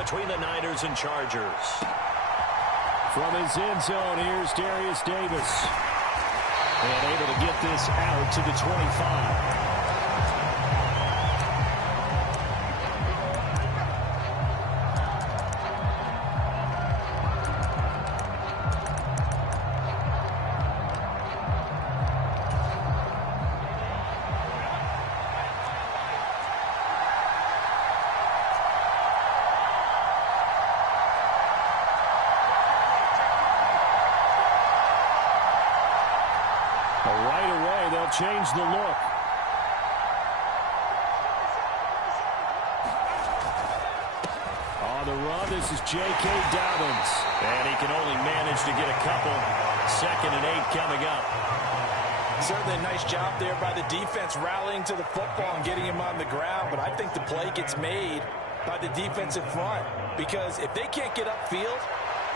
between the Niners and Chargers. From his end zone, here's Darius Davis. And able to get this out to the 25. Right away, they'll change the look. On the run, this is J.K. Dobbins. And he can only manage to get a couple. 2nd and 8 coming up. Certainly a nice job there by the defense rallying to the football and getting him on the ground. But I think the play gets made by the defensive front. Because if they can't get upfield,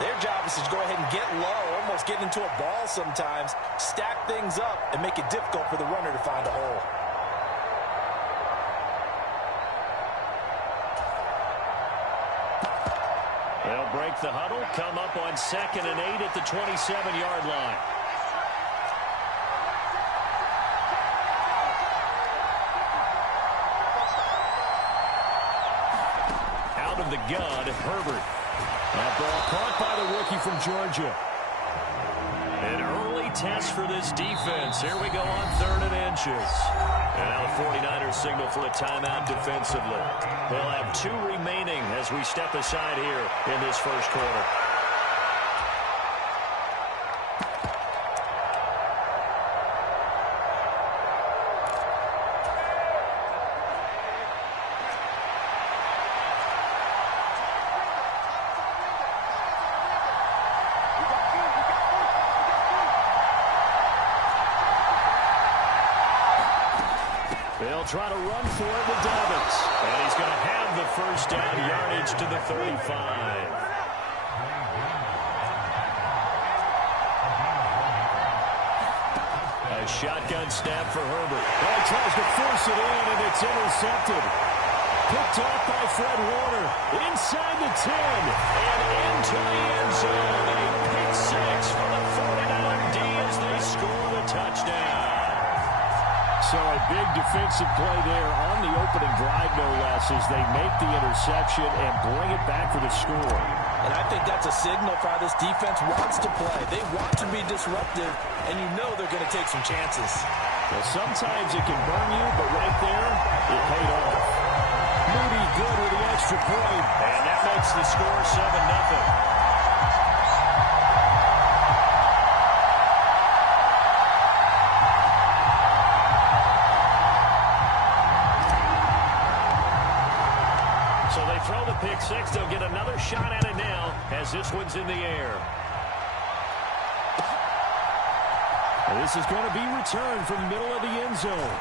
their job is to go ahead and get low, almost get into a ball sometimes, stack things up, and make it difficult for the runner to find a hole. They'll break the huddle, come up on 2nd and 8 at the 27-yard line. Out of the gun, Herbert. That ball caught by the rookie from Georgia. An early test for this defense. Here we go on 3rd and inches. And now the 49ers signal for a timeout defensively. They'll have 2 remaining as we step aside here in this first quarter. They'll try to run for it with Dobbins. And he's going to have the first down, yardage to the 35. A shotgun snap for Herbert. He tries to force it in, and it's intercepted. Picked off by Fred Warner. Inside the 10. And into the end zone. A pick 6 for the 49 D as they score the touchdown. So a big defensive play there on the opening drive, no less, as they make the interception and bring it back for the score. And I think that's a signal for how this defense wants to play. They want to be disruptive, and you know they're going to take some chances. Well, sometimes it can burn you, but right there, it paid off. Moody good with the extra point. And that makes the score 7-0. Throw the pick 6. They'll get another shot at it now as this one's in the air. This is going to be returned from the middle of the end zone.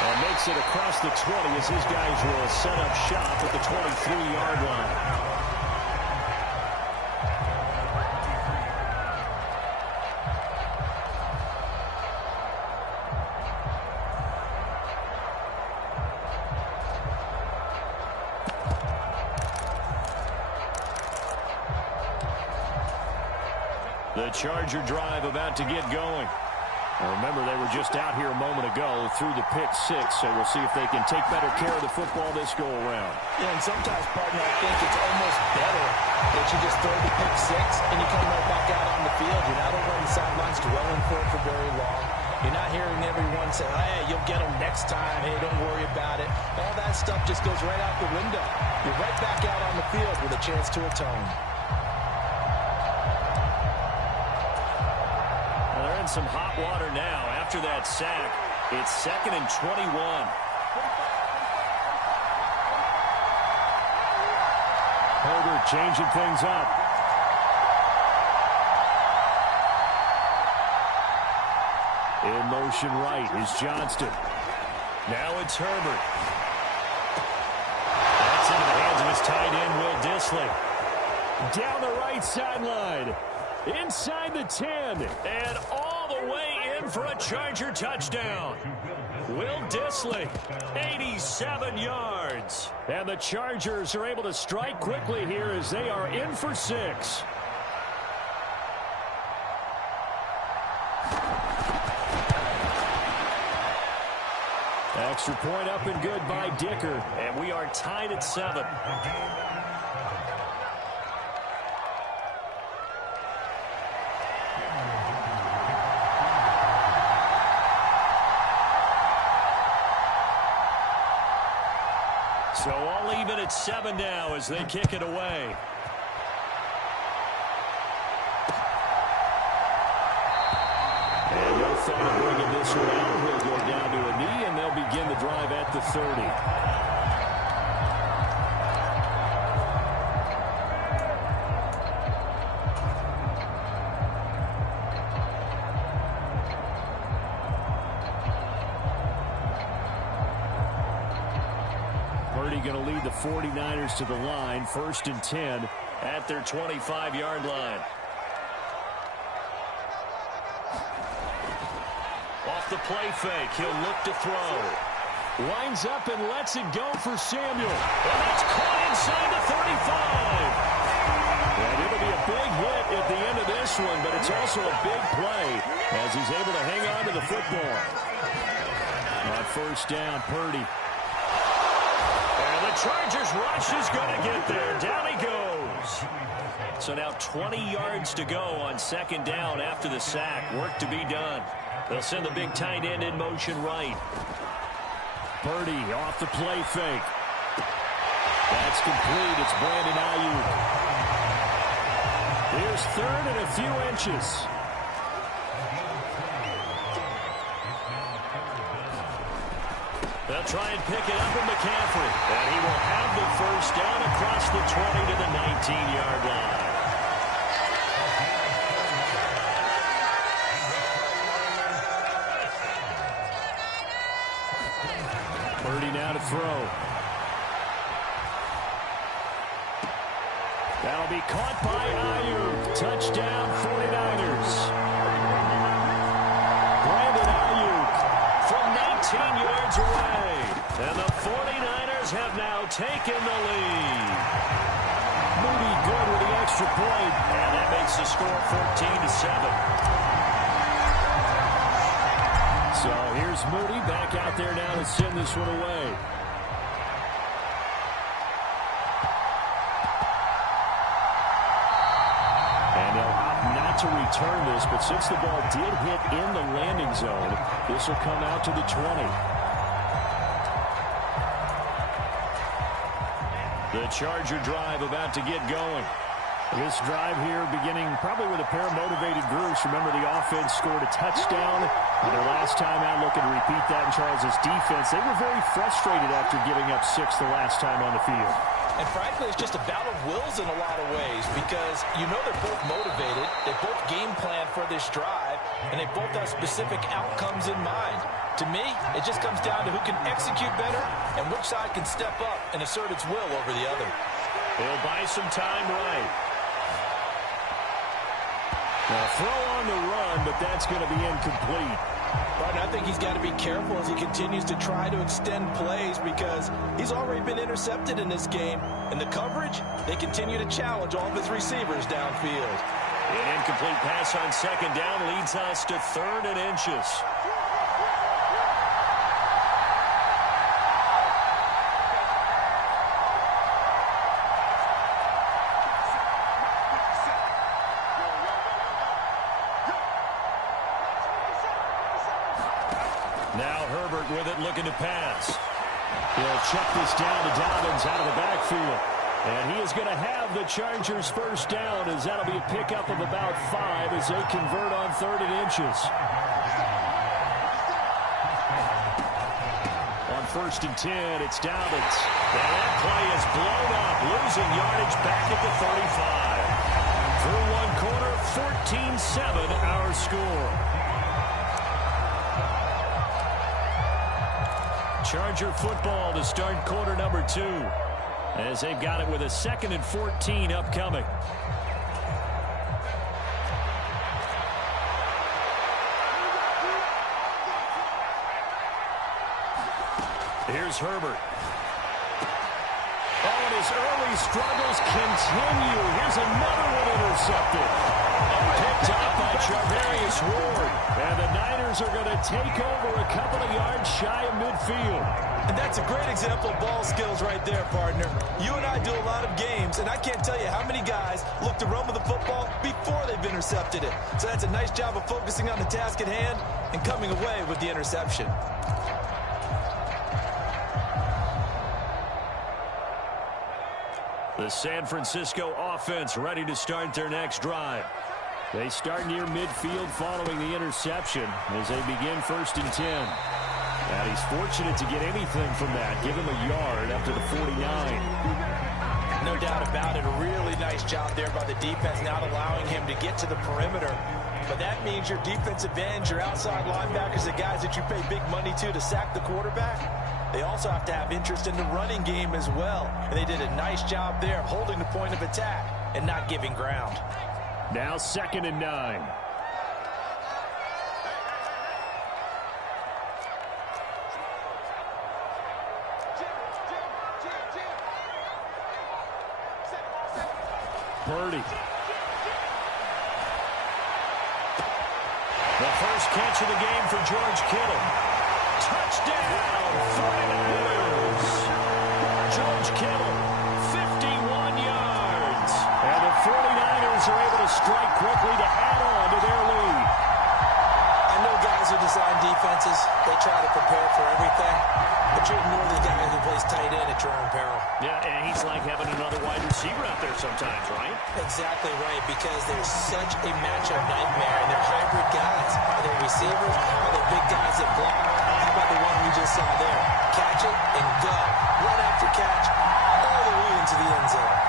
And makes it across the 20 as his guys will set up shop at the 23-yard line. The Charger drive about to get going. Now remember, they were just out here a moment ago through the pick 6, so we'll see if they can take better care of the football this go-around. Yeah, and sometimes, partner, I think it's almost better that you just throw the pick 6 and you come right back out on the field. You're not over on the sidelines dwelling for it for very long. You're not hearing everyone say, hey, you'll get them next time. Hey, don't worry about it. All that stuff just goes right out the window. You're right back out on the field with a chance to atone. Some hot water now after that sack. It's 2nd and 21. Herbert changing things up. In motion right is Johnston. Now it's Herbert. That's into the hands of his tight end, Will Dissly. Down the right sideline. Inside the 10. And all the way in for a Charger touchdown. Will Dissly, 87 yards. yards. And the Chargers are able to strike quickly here as they are in for 6. Extra point up and good by Dicker. And we are tied at 7. So all even at 7 now as they kick it away. And no thought of bringing this one out. He'll go down to a knee, and they'll begin the drive at the 30. Purdy going to lead the 49ers to the line, 1st and 10 at their 25-yard line. Off the play fake, he'll look to throw. Winds up and lets it go for Samuel. And that's caught inside the 35. And it'll be a big hit at the end of this one, but it's also a big play as he's able to hang on to the football. On 1st down, Purdy. And the Chargers rush is going to get there. Down he goes. So now 20 yards to go on 2nd down after the sack. Work to be done. They'll send the big tight end in motion right. Purdy off the play fake. That's complete. It's Brandon Ayuk. Here's 3rd and a few inches. They'll try and pick it up in McCaffrey. And he will have the 1st down across the 20 to the 19-yard line. Purdy now to throw. That'll be caught by Ayuk. Touchdown 49ers. Brandon Ayuk from 19 yards away. And the 49ers have now taken the lead. Moody good with the extra point. And that makes the score 14-7. So here's Moody back out there now to send this one away. And they'll opt not to return this, but since the ball did hit in the landing zone, this will come out to the 20. The Charger drive about to get going. This drive here beginning probably with a pair of motivated groups. Remember, the offense scored a touchdown on their last time out. Looking to repeat that in Charles's defense. They were very frustrated after giving up 6 the last time on the field. And frankly, it's just a battle of wills in a lot of ways because you know they're both motivated. They both game plan for this drive, and they both have specific outcomes in mind. To me, it just comes down to who can execute better and which side can step up and assert its will over the other. He'll buy some time right. Now, throw on the run, but that's going to be incomplete. But I think he's got to be careful as he continues to try to extend plays because he's already been intercepted in this game. And the coverage, they continue to challenge all of his receivers downfield. An incomplete pass on 2nd down leads us to 3rd and inches. Now Herbert with it, looking to pass. He'll check this down to Dobbins out of the backfield. And he is going to have the Chargers 1st down as that'll be a pickup of about 5 as they convert on 3rd and inches. On 1st and 10, it's Dobbins. And that play is blown up, losing yardage back at the 35. Through one quarter, 14-7 our score. Charger football to start quarter number 2 as they've got it with a 2nd and 14 upcoming. Here's Herbert. his early struggles continue. Here's another one intercepted. Picked up by Charvarius Ward. And the Niners are going to take over a couple of yards shy of midfield. And that's a great example of ball skills right there, partner. You and I do a lot of games, and I can't tell you how many guys look to run with the football before they've intercepted it. So that's a nice job of focusing on the task at hand and coming away with the interception. The San Francisco offense ready to start their next drive. They start near midfield following the interception as they begin 1st and 10. And he's fortunate to get anything from that. Give him a yard up to the 49. No doubt about it. A really nice job there by the defense, not allowing him to get to the perimeter. But that means your defensive ends, your outside linebackers, the guys that you pay big money to sack the quarterback, they also have to have interest in the running game as well. And they did a nice job there of holding the point of attack and not giving ground. Now 2nd and 9. Purdy. The first catch of the game for George Kittle. Touchdown, 49ers. George Kittle, 51 yards. And the 49ers are able to strike quickly to add on to their lead. I know guys who design defenses, they try to prepare for everything, but you ignore the guy who plays tight end at your own peril. Yeah, and he's like having another wide receiver out there sometimes, right? Exactly right, because there's such a matchup nightmare, and they're hybrid guys. Are they receivers? Are they big guys that block? How about the one we just saw there? Catch it and go. Run after catch, all the way into the end zone.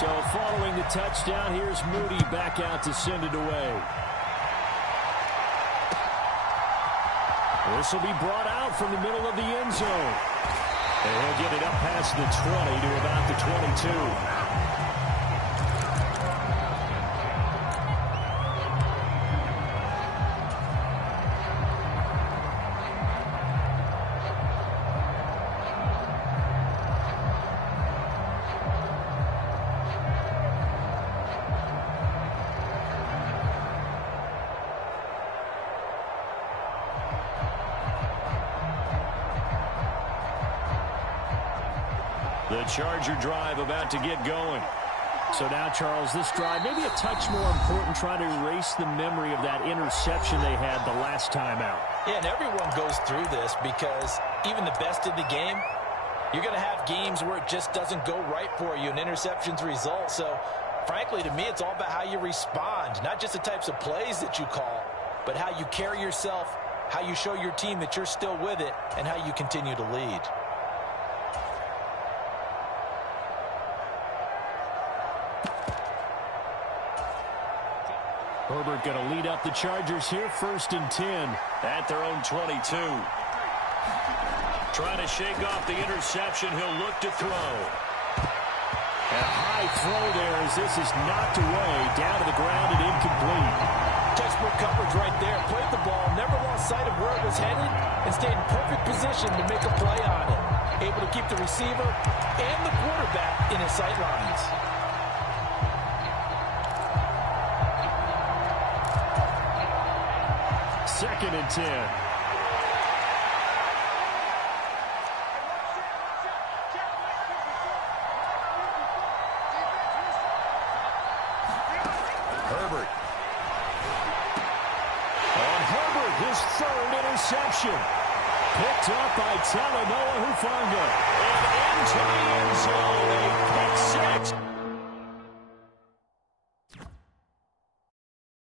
So following the touchdown, here's Moody back out to send it away. This will be brought out from the middle of the end zone. And he'll get it up past the 20 to about the 22. The Charger drive about to get going. So now, Charles, this drive maybe a touch more important, trying to erase the memory of that interception they had the last time out. Yeah, and everyone goes through this because even the best in the game, you're going to have games where it just doesn't go right for you, and interceptions result. So, frankly, to me, it's all about how you respond, not just the types of plays that you call, but how you carry yourself, how you show your team that you're still with it, and how you continue to lead. Herbert going to lead up the Chargers here, 1st and 10. At their own 22. Trying to shake off the interception. He'll look to throw. A high throw there as this is knocked away, down to the ground and incomplete. Textbook coverage right there. Played the ball, never lost sight of where it was headed, and stayed in perfect position to make a play on it. Able to keep the receiver and the quarterback in his sight lines. 2nd and 10. Herbert. On Herbert, his 3rd interception. Picked up by Talanoa Hufanga. And into the end zone.